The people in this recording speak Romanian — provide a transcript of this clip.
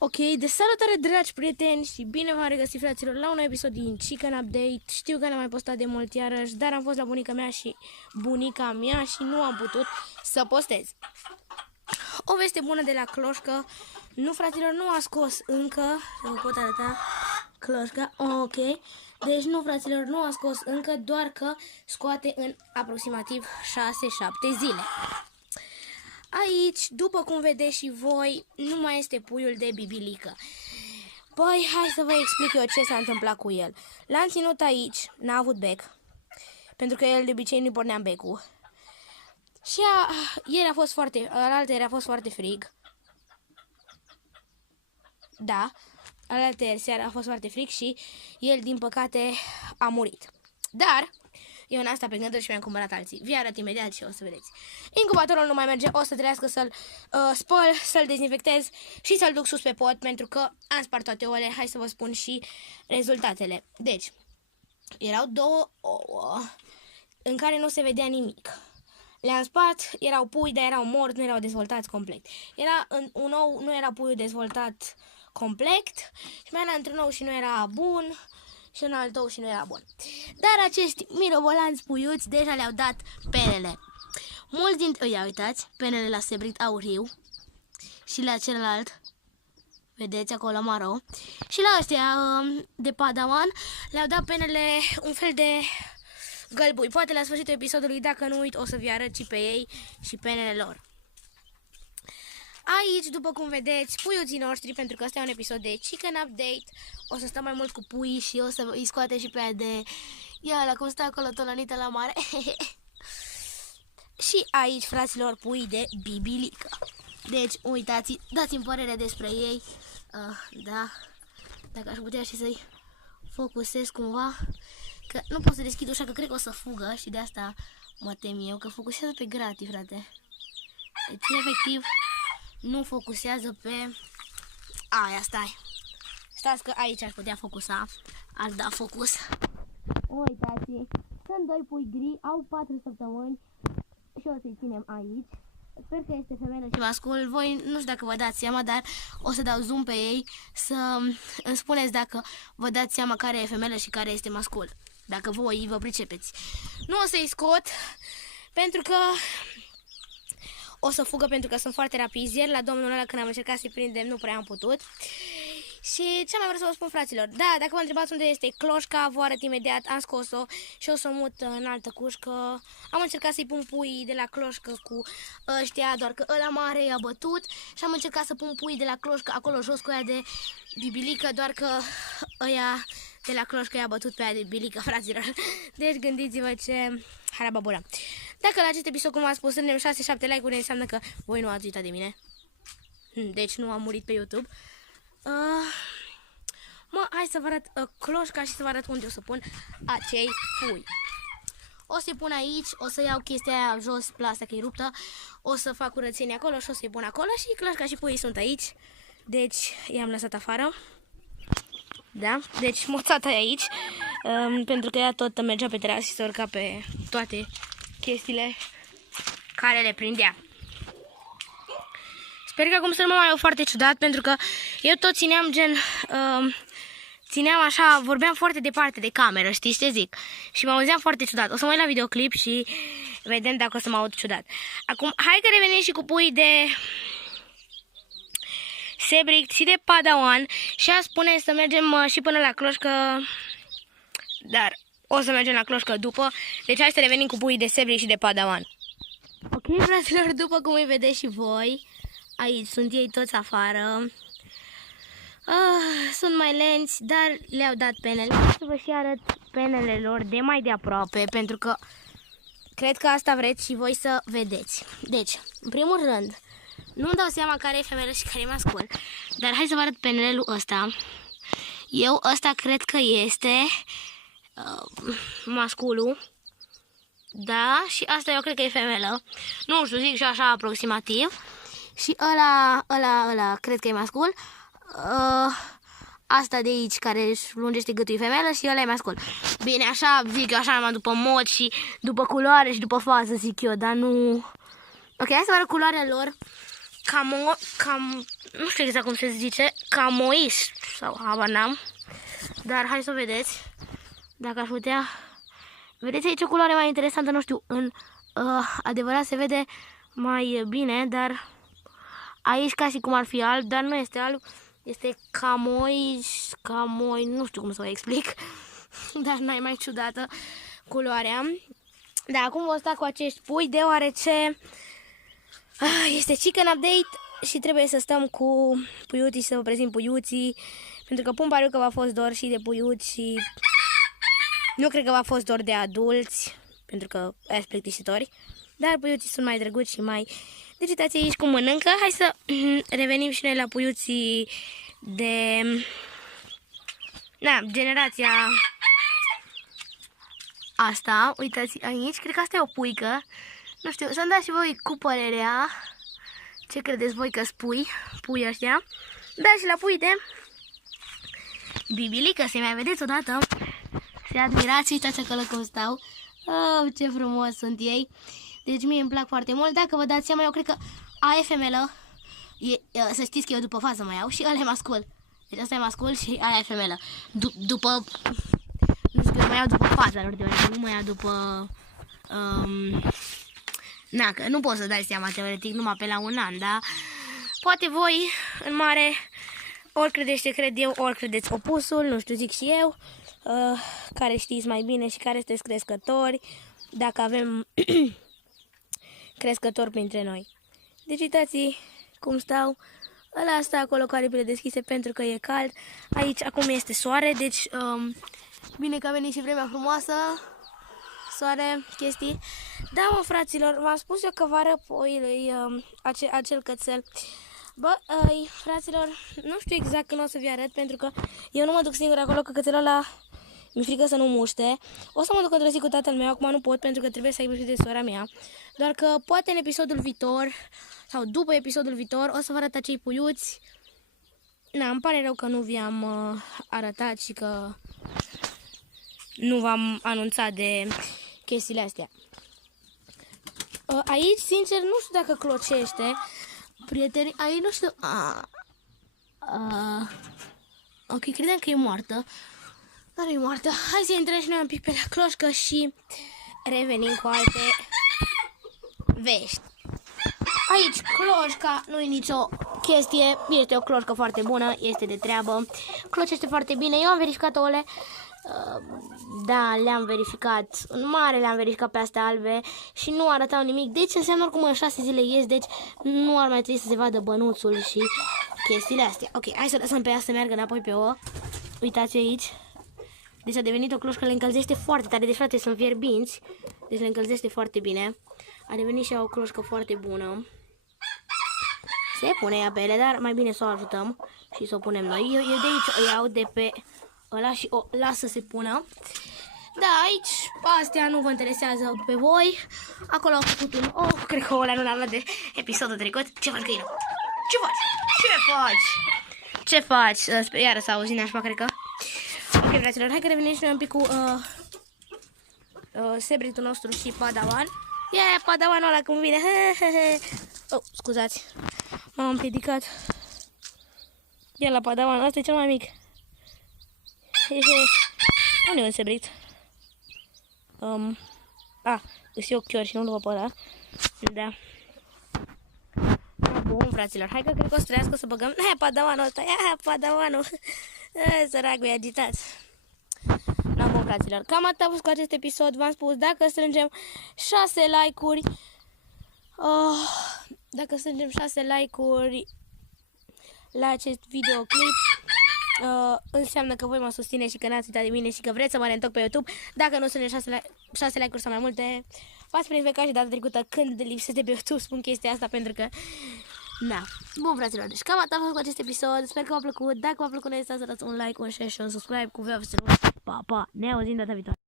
Ok, de salutare dragi prieteni și bine v-am regăsit, fraților, la un episod din Chicken Update. Știu că n-am mai postat de mult iarăși, dar am fost la bunica mea și nu am putut să postez. O veste bună de la Cloșcă. Nu, fraților, nu a scos încă, să vă pot arăta Cloșca, ok. Deci nu, fraților, nu a scos încă, doar că scoate în aproximativ 6-7 zile. Aici, după cum vedeți și voi, nu mai este puiul de bibilică. Păi, hai să vă explic eu ce s-a întâmplat cu el. L-am ținut aici, n-a avut bec, pentru că el de obicei nu pornea becul. Și ieri a fost alaltăieri a fost foarte frig. Da, alaltăieri seara a fost foarte frig și el, din păcate, a murit. Dar eu n-am stat pe gânduri și mi-am cumpărat alții. Vi arăt imediat și o să vedeți. Incubatorul nu mai merge, o să trebuiască să-l spăl, să-l dezinfectez și să-l duc sus pe pod, pentru că am spart toate ouăle. Hai să vă spun și rezultatele. Deci, erau 2 ouă în care nu se vedea nimic. Le-am spart, erau pui, dar erau morți, nu erau dezvoltați complet. Un ou, nu era puiul dezvoltat complet și mai era într-un ou și nu era bun și un alt ou și nu era bun. Dar acești mirobolanți puiuți deja le-au dat penele. Mulți dintre ei, uitați, penele la sebrit auriu și la celălalt, vedeți acolo maro, și la ăștia de padawan le-au dat penele un fel de gălbui. Poate la sfârșitul episodului, dacă nu uit, o să vi arăt și pe ei și penele lor. Aici, după cum vedeți, puiuții noștri, pentru că ăsta e un episod de Chicken Update, o să stăm mai mult cu puii și o să îi scoate și pe aia de... Iala, cum stă acolo tolănită la mare. Și aici, fraților, pui de bibilică. Deci, uitați, dați-mi părere despre ei. Da, dacă aș putea și să-i focusez cumva, că nu pot să deschid ușa, că cred că o să fugă și de asta mă tem eu, că focusează pe gratii, frate. Deci, efectiv, nu focusează pe... Aia, stai. Stați că aici ar putea focusa. Ar da focus. Uitați, sunt 2 pui gri, au 4 săptămâni și o să-i ținem aici. Sper că este femelă și mascul. Voi nu știu dacă vă dați seama, dar o să dau zoom pe ei să îmi spuneți dacă vă dați seama care e femelă și care este mascul. Dacă voi vă pricepeți. Nu o să-i scot pentru că o să fugă, pentru că sunt foarte rapizi. Ieri la domnul ăla, când am încercat să-i prindem, nu prea am putut. Și ce mai vreau să vă spun, fraților? Da, dacă vă întrebați unde este Cloșca, vă arăt imediat. Am scos-o și o să o mut în altă cușcă. Am încercat să-i pun pui de la Cloșcă cu ăștia, doar că ăla mare i-a bătut. Și am încercat să pun pui de la Cloșcă acolo jos cu aia de bibilică, doar că ăia de la Cloșcă i-a bătut pe aia de bibilică, fraților. Deci gândiți-vă ce harababura. Dacă la acest episod, cum am spus, suntem 6-7 like-uri, înseamnă că voi nu ați uitat de mine. Deci nu am murit pe YouTube. Hai să vă arăt Cloșca și să vă arăt unde o să pun acei pui. O să-i pun aici, o să iau chestia aia jos, plasta că e ruptă, o să fac curățenie acolo și o să-i pun acolo și Cloșca și puii sunt aici. Deci i-am lăsat afară. Da, deci moțata e aici, pentru că ea tot mergea pe terasă și se urca pe toate chestiile care le prindea. Sper că acum să nu mă mai iau foarte ciudat, pentru că eu tot țineam gen... țineam așa, vorbeam foarte departe de cameră, știți ce zic? Și mă auzeam foarte ciudat. O să mă uit la videoclip și vedem dacă o să mă aud ciudat. Acum, hai că revenim și cu pui de sebrit și de padawan. Și a spune să mergem și până la Cloșcă, dar o să mergem la Cloșcă după. Deci hai să revenim cu pui de sebrit și de padawan. Ok, fraților, după cum îi vedeți și voi, aici sunt ei toți afară. Sunt mai lenți, dar le-au dat penele. Să vă și arăt penele lor de mai de aproape, pentru că cred că asta vreți și voi să vedeți. Deci, în primul rând, nu-mi dau seama care e femelă și care e mascul, dar hai să vă arăt penele lui ăsta. Eu ăsta cred că este masculul. Da, și asta eu cred că e femelă. Nu știu, zic și așa aproximativ. Și ăla cred că e mascul. Asta de aici care își lungește gâtul e femelă și ăla e mascul. Bine, așa zic eu, așa numai după mod și după culoare și după fază zic eu, dar nu... Ok, hai să vă arăt culoarea lor. nu știu exact cum se zice, camois sau habar n-am, dar hai să vedeți, dacă aș putea, vedeți aici o culoare mai interesantă, nu știu, în adevărat se vede mai bine, dar aici ca și cum ar fi alb, dar nu este alb, este camoi, nu știu cum să vă explic, dar n-ai mai ciudată culoarea. Da, acum vă sta cu acești pui, deoarece este chicken update și trebuie să stăm cu puiuții și să vă prezint puiuții, pentru că pun pariu că v-a fost dor și de puiuți și nu cred că v-a fost dor de adulți, pentru că sunt plictisitori, dar puiuții sunt mai drăguți și mai... Deci uitați aici cum mănâncă. Hai să revenim și noi la puiuții de... generația asta. Uitați aici, cred că asta e o puică. Nu știu, să-mi dați și voi cu părerea ce credeți voi că pui ăștia. Da, și la pui de bibilică, să mai vedeți odată. Se admirați, uitați acolo cum stau. Oh, ce frumos sunt ei. Deci mie îmi plac foarte mult. Dacă vă dați seama, eu cred că aia e femelă. Să știți că eu după fază mai iau și ăla e mascul. Deci asta e mascul și aia e femelă. După... Nu știu, eu mai iau după faza lor, nu mai iau după... că nu poți să dai seama teoretic numai pe la un an, da? Poate voi, în mare, ori credeți ce cred eu, ori credeți opusul, nu știu, zic și eu, care știți mai bine și care sunteți crescători, dacă avem crescători printre noi. Deci uitați cum stau, ăla stă acolo cu aripile deschise pentru că e cald, aici acum este soare, deci bine că a venit și vremea frumoasă, soare, chestii. Da, mă, fraților, v-am spus eu că vă arăt acel cățel. Bă, fraților, nu știu exact când o să vi arăt, pentru că eu nu mă duc singur acolo, că cățelul ăla mi-e frică să nu muște. O să mă duc într-o zi cu tatăl meu, acum nu pot, pentru că trebuie să aibă și de sora mea. Doar că poate în episodul viitor, sau după episodul viitor, o să vă arăt acei puiuți. Îmi pare rău că nu vi-am arătat și că nu v-am anunțat de chestiile astea. Aici, sincer, nu știu dacă clocește. Prietenii, aici nu știu... Ok, credeam că e moartă. Dar nu e moartă. Hai să intrăm și noi un pic pe la cloșcă și revenim cu alte vești. Aici, cloșca, nu e nicio chestie. Este o cloșcă foarte bună, este de treabă. Clocește foarte bine. Eu am verificat ouăle. Da, le-am verificat în mare, le-am verificat pe astea albe și nu arătau nimic. Deci înseamnă oricum în 6 zile ies, deci nu ar mai trebui să se vadă bănuțul și chestiile astea. Ok, hai să lăsăm pe ea să meargă înapoi pe ouă. Uitați aici. Deci a devenit o cloșcă, le încălzește foarte tare. Deci frate, sunt fierbinți. Deci le încălzește foarte bine. A devenit și ea o cloșcă foarte bună. Se pune ea pe ele, dar mai bine să o ajutăm și să o punem noi. Eu de aici o iau de pe ăla și o las să se pună. Da, aici astea nu vă interesează pe voi. Acolo au făcut un ou. Cred că ăla nu l-am luat de episodul trecut. Ce faci, găină? Ce faci? Ce faci? Ce faci? Iară s-a auzit nașpa, cred că. Ok, fraților, hai că revenim și noi un pic cu sebritul nostru și Padawan. Yeah, Padawanul ăla cum vine. Oh, scuzați. M-am împiedicat. Ia la Padawan, ăsta e cel mai mic. Unde e un sebrit? Îți eu chior și nu-l văd pe ăla. Da. Bun, fraților, hai că cred că o să trească să băgăm. Hai, Padawanul ăsta, ia, Padawanul. Săracul e agitat. Da, bun, fraților, cam atât a fost cu acest episod. V-am spus, dacă strângem 6 like-uri, dacă strângem 6 like-uri la acest videoclip, înseamnă că voi mă susțineți și că n-ați uitat de mine și că vreți să mă reîntorc pe YouTube. Dacă nu strângem 6 like-uri sau mai multe, v-ați prins ca și data trecută când lipsesc de pe YouTube, spun chestia asta pentru că... Da. Bun, fraților, deci cam atât a fost cu acest episod. Sper că v-a plăcut. Dacă v-a plăcut, nu uitați să dați un like, un share și un subscribe cu vreau să pa, pa. Ne auzim data viitoare.